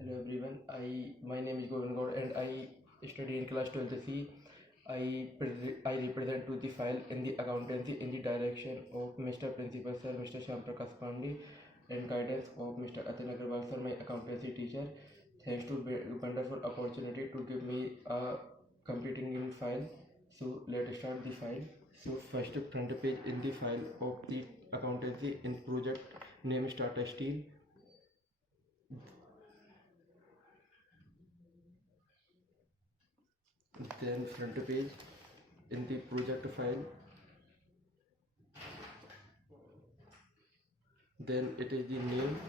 Hello everyone. My name is Govind Gaur and I study in class 12th C. I represent to the file in the accountancy in the direction of Mr. Principal Sir, Mr. Shyam Prakash Pandey, and guidance of Mr. Atin Agarwal Sir, my accountancy teacher. Thanks to wonderful opportunity to give me a computing in file. So let's start the file. So first front page in the file of the accountancy in project name Tata Steel. Then front page in the project file, then it is the name,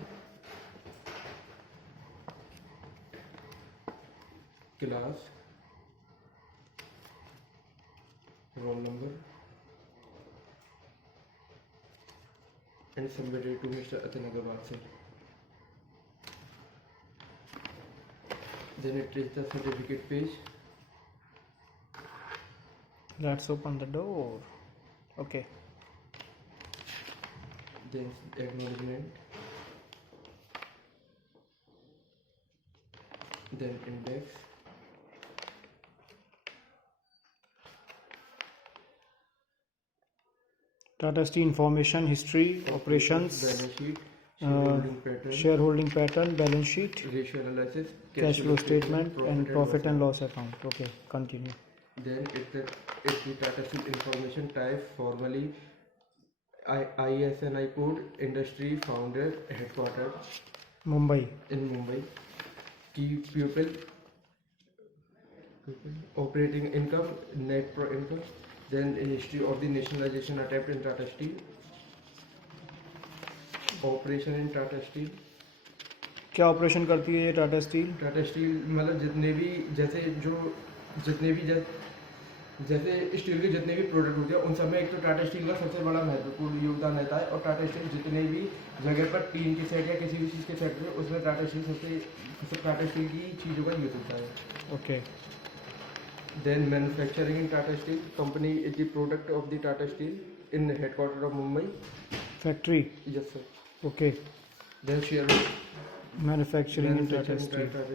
class, roll number, and submitted to Mr. Atin Agarwal sir. Then it is the certificate page. Let's open the door. Okay. Then acknowledgement, then index, Tata Steel information, history, operations, balance sheet, shareholding pattern, shareholding pattern, balance sheet, ratio analysis, cash flow statement, and profit and loss account. Okay, continue. Then it's the Tata Steel information type, formally ISNI code, industry, founder, headquarters Mumbai. in Mumbai, key pupil, operating income, net pro income, then history of the nationalization attempt in Tata Steel, operation in Tata Steel. क्या operation करती है ये Tata steel? Tata steel मतलब जितने भी जैसे steel के जितने भी प्रोडक्ट होते हैं उन सब में एक तो टाटा स्टील का सबसे बड़ा महत्वपूर्ण योगदान रहता है, और टाटा स्टील जितने भी जगह पर टीन की सेट या किसी भी चीज़ के सेट में उसमें टाटा स्टील की चीज़ों का यूज होता है. Okay. Then manufacturing in Tata Steel company is the product of the Tata Steel in the headquarters of Mumbai. Factory. Yes sir. Okay. Then manufacturing in Tata Tata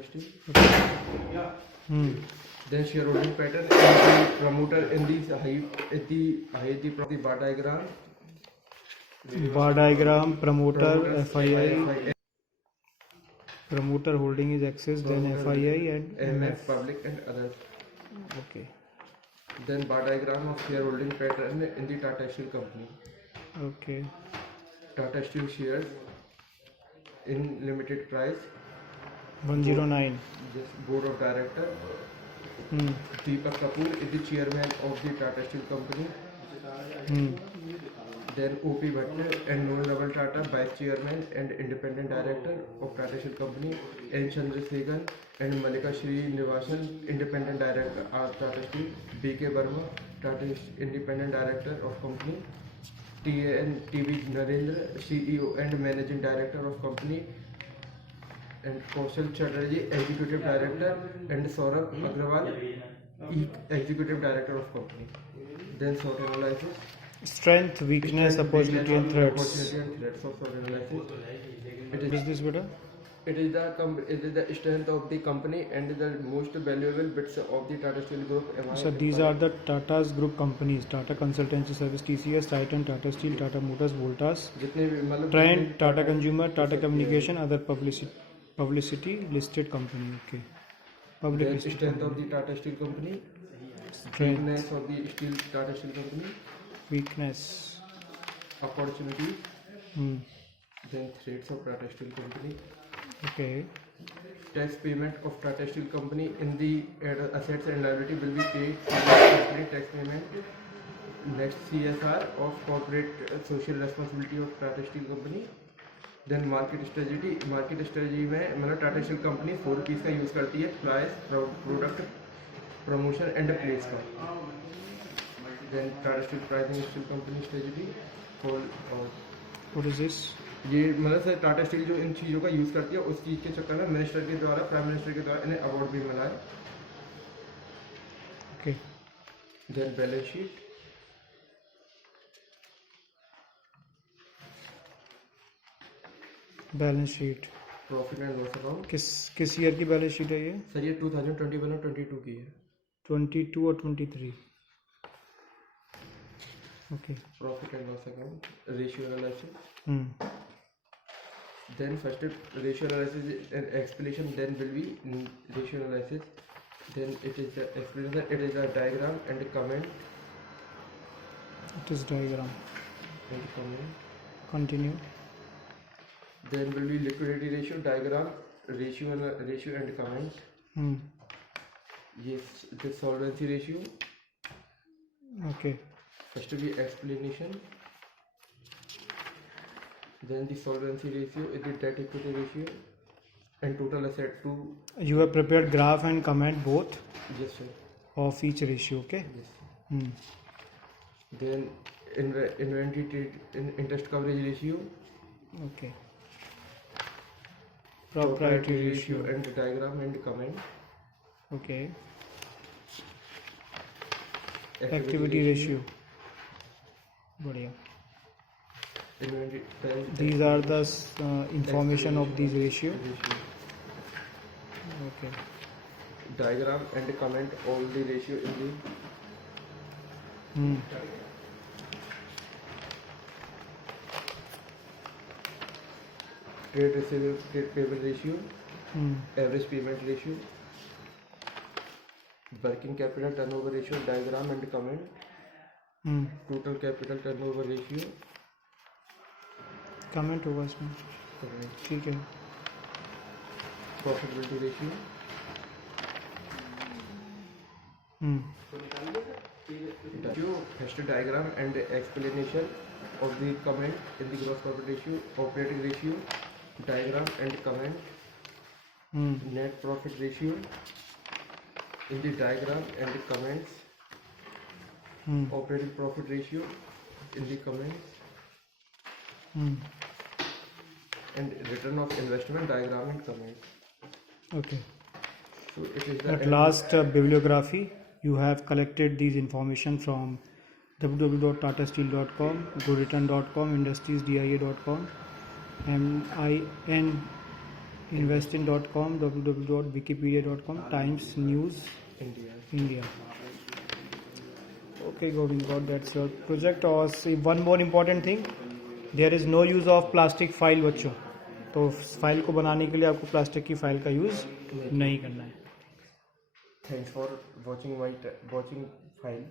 steel. Steel. Then shareholding pattern and the promoter in the height of the bar diagram. Bar diagram, promoter, FII, promoter holding is Axis, then FII and MF public and others. Okay. Then bar diagram of shareholding pattern in the Tata Steel company. Okay. Tata Steel shares in limited price. 109. Yes, board of director. Deepak Kapoor is the chairman of the Tata Steel company. Then O.P. Bhatt and Noel Raval Tata, vice chairman and independent director of Tata Steel company. N. Chandrasekhan and Malika Srinivasan, independent director of Tata Steel. B.K. Verma, Tata independent director of company. T.V. Narendra, CEO and managing director of company. And Kaushal Chatterjee, executive director, and Saurabh Agrawal, executive director of company. Then SWOT analysis. Strength, weakness, opportunity and threats. Opportunity and threats of SWOT analysis. What is this, beta? It is the strength of the company and the most valuable bits of the Tata Steel Group. So these are the Tata's group companies: Tata Consultancy Service (TCS), Titan, Tata Steel, Tata Motors, Voltas, Trend, Tata Consumer, Tata Communication, other publicity listed company. Okay. Public Then listed strength of company. the Tata Steel company. Strength. Weakness of the Tata Steel company. Weakness. Opportunity. Then threats of Tata Steel company. Okay. Tax payment of Tata Steel company in the assets and liability will be paid for tax payment. Next, CSR of corporate social responsibility of Tata Steel company. Then market strategy में मतलब Tata steel company 4 P's का use करती है: price, product, promotion and place का. Then Tata steel pricing steel company strategy for. What is this? ये मतलब sir Tata steel जो इन चीज़ों का यूज़ करती है उस चीज़ के चक्कर में मिनिस्टर के द्वारा, प्राइम मिनिस्टर के द्वारा इन्हें अवार्ड भी मिला है. Okay. Then balance sheet. Balance sheet. Profit and loss account. किस ईयर की बैलेंस शीट है ये? सर ये 2021 और 22 की है। 22 और 23। Okay. Profit and loss account, ratio analysis. Hmm. Then first ratio analysis and explanation, then will be ratio analysis, then it is the explanation, it is a diagram and comment. It is diagram. And comment. Continue. Then will be liquidity ratio, diagram, ratio and comment. Hmm. Yes, the solvency ratio. Okay. First will be explanation. Then the solvency ratio is the debt equity ratio and total asset to. You have prepared graph and comment both Yes sir. of each ratio. Okay. Yes sir. Hmm. Then inventory interest coverage ratio. Okay. Proprietary ratio. And diagram and comment. Okay. Activity ratio. बढ़िया. These are the information of these ratio. Okay. Diagram and comment all the ratio in the. Hmm. Trade receivable, trade payable ratio. Hmm. Average payment ratio. Working capital turnover ratio, diagram and comment. Hmm. Total capital turnover ratio. Comment होगा इसमें. ठीक है. Profitability ratio. First diagram and explanation of the comment in the gross profit ratio, operating ratio, diagram and comment. Net profit ratio in the diagram and the comments. Operating profit ratio in the comments. And return of investment, diagram and comment. Okay. So it is the At last, bibliography. You have collected these information from www.tatasteel.com, goreturn.com, industriesdia.com, investin.com, www.wikipedia.com, Times News India. Okay, got that's your project. Or see, one more important thing. There is no use of plastic file बच्चों. तो file को बनाने के लिए आपको plastic की file का use नहीं करना है. Thanks for watching my file.